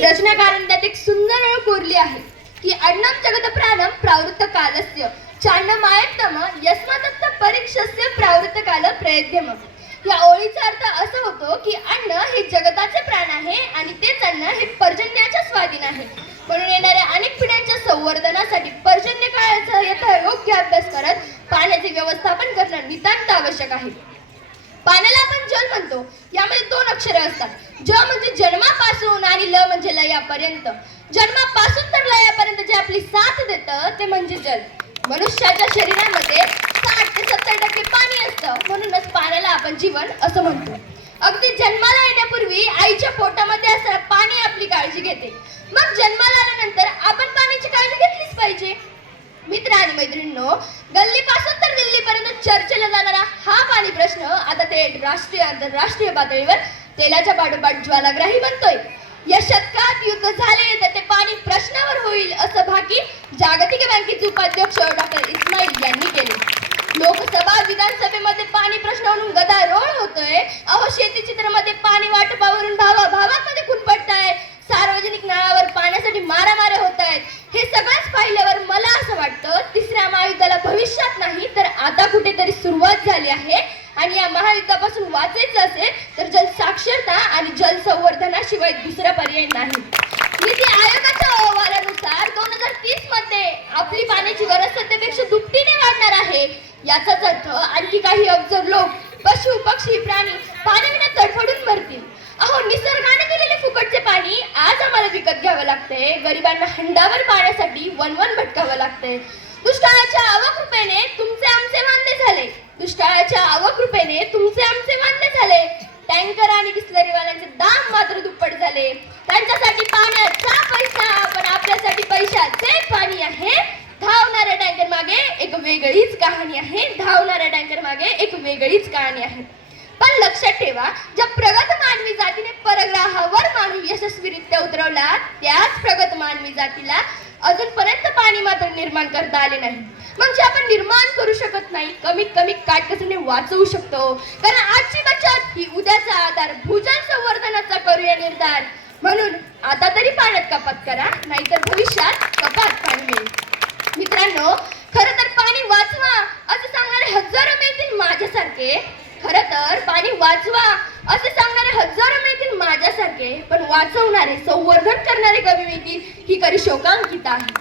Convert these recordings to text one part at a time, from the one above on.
रचनाकारांनी त्यात एक सुंदर ओळ कोरली आहे. की अण्णम जगत प्राणम प्रावृत्त कालस्य. चांड मायत्तम यस्मादत्त परीक्षस्य प्रावृत्त काल प्रयत्नम या ओळीचा अर्थ असा होतो की अन्न हे जगताचे प्राण आहे आणि तेच अन्न हे पर्जन्याच्या स्वाधीन आहे. म्हणून येणाऱ्या अनेक पिढ्यांच्या संवर्धनासाठी पर्जन्य काळाचा यथा योग्य अभ्यास करत पाण्याचे व्यवस्थापन करणं नितांत आवश्यक आहे. पाण्याला आपण जल म्हणतो. यामध्ये दोन अक्षरे असतात. ज म्हणजे जन्मापासून आणि ल म्हणजे लयापर्यंत. जन्मापासून तर लयापर्यंत जे आपली साथ देतं ते म्हणजे जल. मनुष्याच्या शरीरामध्ये साठ ते सत्तर टक्के पाणी असतं. म्हणूनच पाण्याला आपण जीवन असं म्हणतो. अगदी जन्माला येण्यापूर्वी आईच्या पोटामध्ये असं पाणी आपली काळजी घेते. मग जन्माला आल्यानंतर आपण पाण्याची काळजी घेतलीच पाहिजे. मित्र आणि मैत्रिणींनो गल्लीपासून तर दिल्लीपर्यंत चर्चेला जाणारा हा पाणी प्रश्न आता ते राष्ट्रीय आंतरराष्ट्रीय पातळीवर तेलाच्या पाठोपाठ ज्वालाग्राही बनतोय. या शतकात युद्ध झाले तर ते पाणी प्रश्नावर होईल असं भाकी जागतिक बँकेचे उपाध्यक्ष डॉक्टर इस्माईल यांनी केले. लोकसभा विधानसभेमध्ये पाणी प्रश्न म्हणून गदारोळ होतोय. अहो शेती चित्रामध्ये पाणी वाटपावरून भावा भावामध्ये खून सार्वजनिक नळावर पाण्यासाठी मारामाऱ्या होत आहेत हे सगळंच पाहिल्यावर मला असं वाटतं तिसऱ्या महायुद्धाला भविष्यात नाही तर आता कुठेतरी सुरुवात झाली आहे. वाचायचं असेल तर जल साक्षरता आणि जल संवर्धनाशिवाय दुसरा पर्याय नाही. नीती आयोगाच्या अहवालानुसार दोन हजार तीसमध्ये आपली पाण्याची गरज सध्यापेक्षा दुपटीने वाढणार आहे. याचाच अर्थ आणखी काही अब्जर लोक पशु पक्षी प्राणी पाण्याविना तडफडून मरतील. अहो निसर्गाने दिलेले फुकटचे पाणी आज आम्हाला विकत घ्यावं लागतंय गरिबांना हंडावर पाण्यासाठी वनवन भटकावं लागतंय दुष्काळाच्या आवक तुमचे तुम झाले दुष्काळाच्या रुपेने तुमचे आमचे मान्य झाले. टँकर आणि किसलरीवाल्यांचे दाम मात्र दुप्पट झाले. त्यांच्यासाठी पाण्याचा पैसा पण आपल्यासाठी पैशाचे पाणी आहे धावणाऱ्या टँकर मागे एक वेगळीच कहाणी आहे. धावणाऱ्या टँकर मागे एक वेगळीच कहाणी आहे. पण लक्षात ठेवा ज्या प्रगत मानवी जातीने परग्रहावर मानव यशस्वीरित्या उतरवला त्याच प्रगत मानवी जातीला अजूनपर्यंत पाणी मात्र निर्माण करता आले नाही. म्हणजे आपण निर्माण करू शकत नाही कमीत कमी काटकसरीने वाचवू शकतो. कारण आजची बचत ही उद्याचा आधार भूजल संवर्धनाचा करूया निर्धार. म्हणून आता तरी पाण्यात कपात करा नाहीतर भविष्यात कपात पाणी मिळेल. मित्रांनो खर तर पाणी वाचवा असं सांगणारे हजारो मिळतील माझ्यासारखे खर तर पाणी वाचवा असे सांगणारे हजारो मिळतील माझ्यासारखे पण वाचवणारे संवर्धन करणारे कमी मिळतील ही खरी शोकांकित आहे.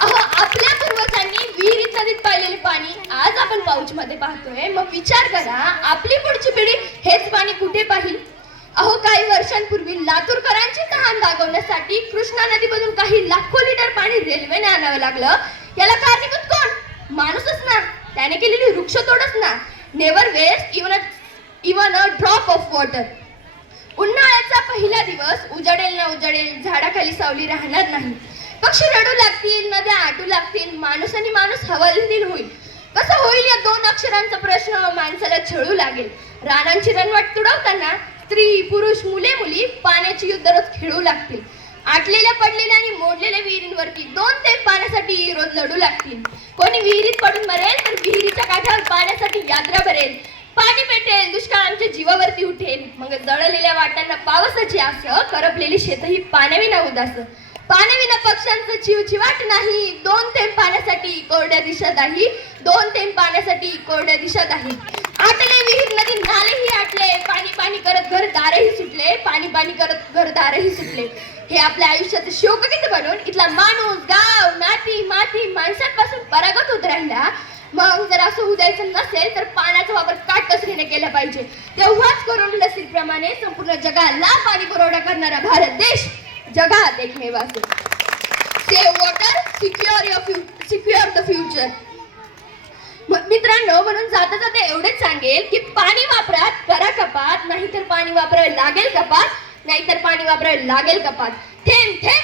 अहो आपल्या पूर्वजांनी विहिरीत नदीत पाहिलेले पाणी आज आपण पाऊच मध्ये पाहतोय. मग विचार करा आपली पुढची पिढी हेच पाणी कुठे पाहिल? अहो काही वर्षांपूर्वी लातूरकरांची तहान भागवण्यासाठी कृष्णा नदीमधून काही लाखो लिटर पाणी रेल्वेने आणावं लागलं. याला कारणीभूत कोण? माणूसच ना त्याने केलेली वृक्षतोडच ना never waste even even a drop of water उन्हाळ्याचा पहिला दिवस उजाडेल ना उजाडेल झाडाखाली सावली राहणार नाही. पक्षी रडू लागतील नद्या आटू लागतील माणूस आणि माणूस हवालदिल होईल. कसं होईल या दोन अक्षरांचा प्रश्न माणसाला छळू लागेल. रानांची रणवाट तुडवताना स्त्री पुरुष मुले मुली पाण्याची युद्ध रोज खेळू लागतील. आटलेल्या पडलेल्या आणि मोडलेल्या विहिरींवरती दोन ते पाण्यासाठी रोज लढू लागतील. कोणी विहिरीत पडून मरेल तर विहिरीच्या काठावर पाण्यासाठी यात्रा भरेल. पेटेल जीवावरती उठेल मग जळलेल्या वाटांना पावसाची आस करपलेली शेत ही पाण्याविना उदास. पाण्याविना पक्ष्यांचा जीव जीवाट नाही. दोन थेंब पाण्यासाठी कोरड्या दिशा आहे दोन थेंब पाण्यासाठी कोरड्या दिशा आहे आटले विहीर नदी नालेही आटले. पाणी पाणी करत घर दारही सुटले. पाणी पाणी करत घर दारही सुटले. हे आपल्या आयुष्याचं शोकगीत बनून इथला माणूस गाव नाती माती माणसांपासून परागत होत राहिला. मग जर असं उद्यायचं नसेल तर पाण्याचा वापर काटकसरीने केल्या पाहिजे. तेव्हाच कोरोना लसीप्रमाणे संपूर्ण जगाला पाणी पुरवठा करणारा भारत देश जगात एकमेव असेल. Save water secure your secure the future मित्रांनो म्हणून जाता जाता एवढेच सांगेल की पाणी वापरात करा कपात नाहीतर पाणी वापरावे लागेल कपात नाहीतर पाणी वापरावे लागेल कपात. थेंब थेंब